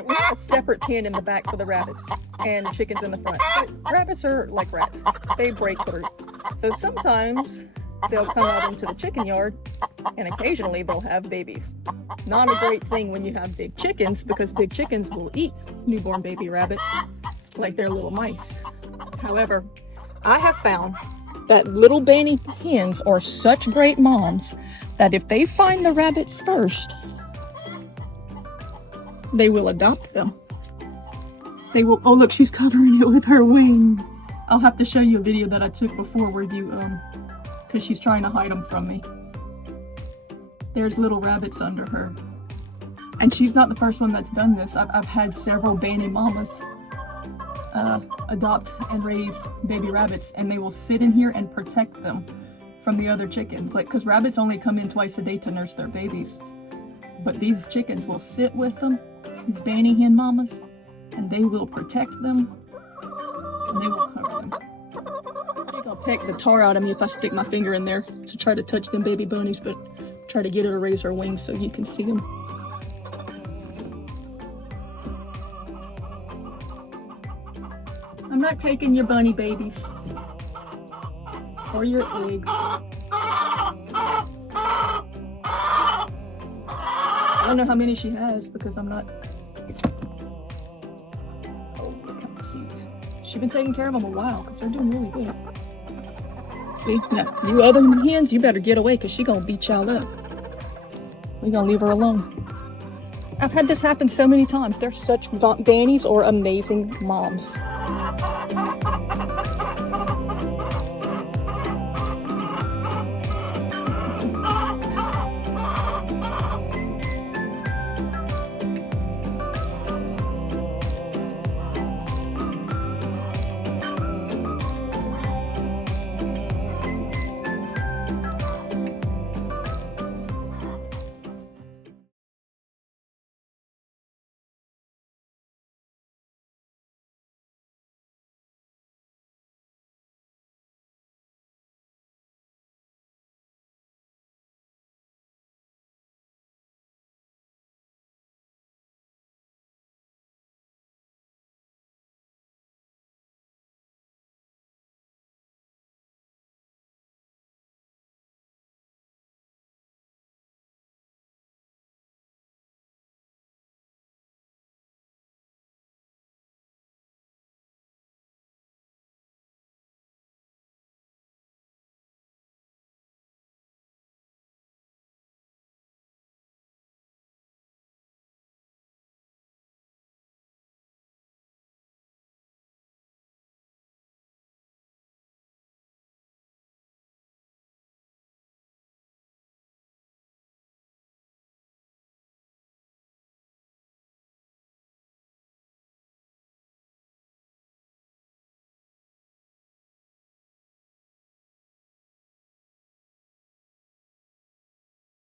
but we have a separate pen in the back for the rabbits and chickens in the front. But rabbits are like rats. They break through. So sometimes they'll come out into the chicken yard and occasionally they'll have babies. Not a great thing when you have big chickens because big chickens will eat newborn baby rabbits like they're little mice. However, I have found that little Bantam hens are such great moms that if they find the rabbits first, they will adopt them. They will, oh look, she's covering it with her wing. I'll have to show you a video that I took before where you, because she's trying to hide them from me. There's little rabbits under her. And she's not the first one that's done this. I've had several Bantam mamas adopt and raise baby rabbits, and they will sit in here and protect them from the other chickens. Like, because rabbits only come in twice a day to nurse their babies. But these chickens will sit with them, these Bantam hen mamas, and they will protect them, and they will cover them. I think I'll peck the tar out of me if I stick my finger in there to try to touch them baby bunnies, but try to get her to raise her wings so you can see them. I'm not taking your bunny babies or your eggs. I don't know how many she has because I'm not. Oh, look how cute. She's been taking care of them a while because they're doing really good. See, now you other hens, you better get away because she's gonna beat y'all up. We're gonna leave her alone. I've had this happen so many times. They're such Bannies or amazing moms.